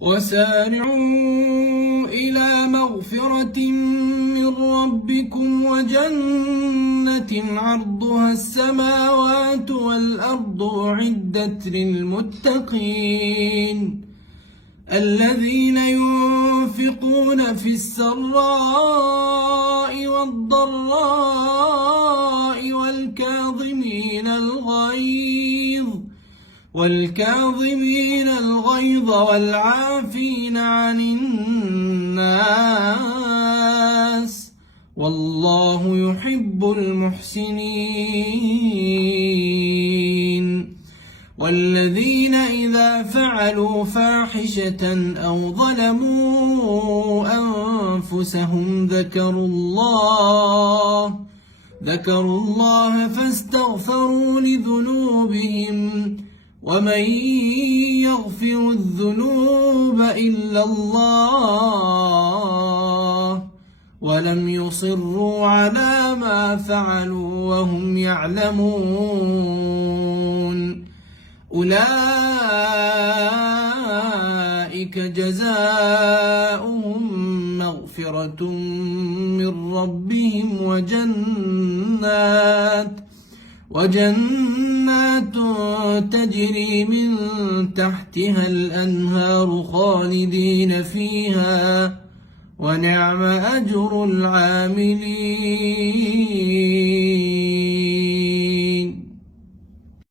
وسارعوا إلى مغفرة من ربكم وجنة عرضها السماوات والأرض أعدت للمتقين الذين ينفقون في السراء والضراء والكاظمين الغيظ والعافين عن الناس والله يحب المحسنين. والذين إذا فعلوا فاحشة أو ظلموا أنفسهم ذكروا الله فاستغفروا لذنوبهم ومن يغفر الذنوب إلا الله ولم يصروا على ما فعلوا وهم يعلمون أولئك جزاؤهم مغفرة من ربهم وجنات تجري من تحتها الأنهار خالدين فيها ونعم أجر العاملين.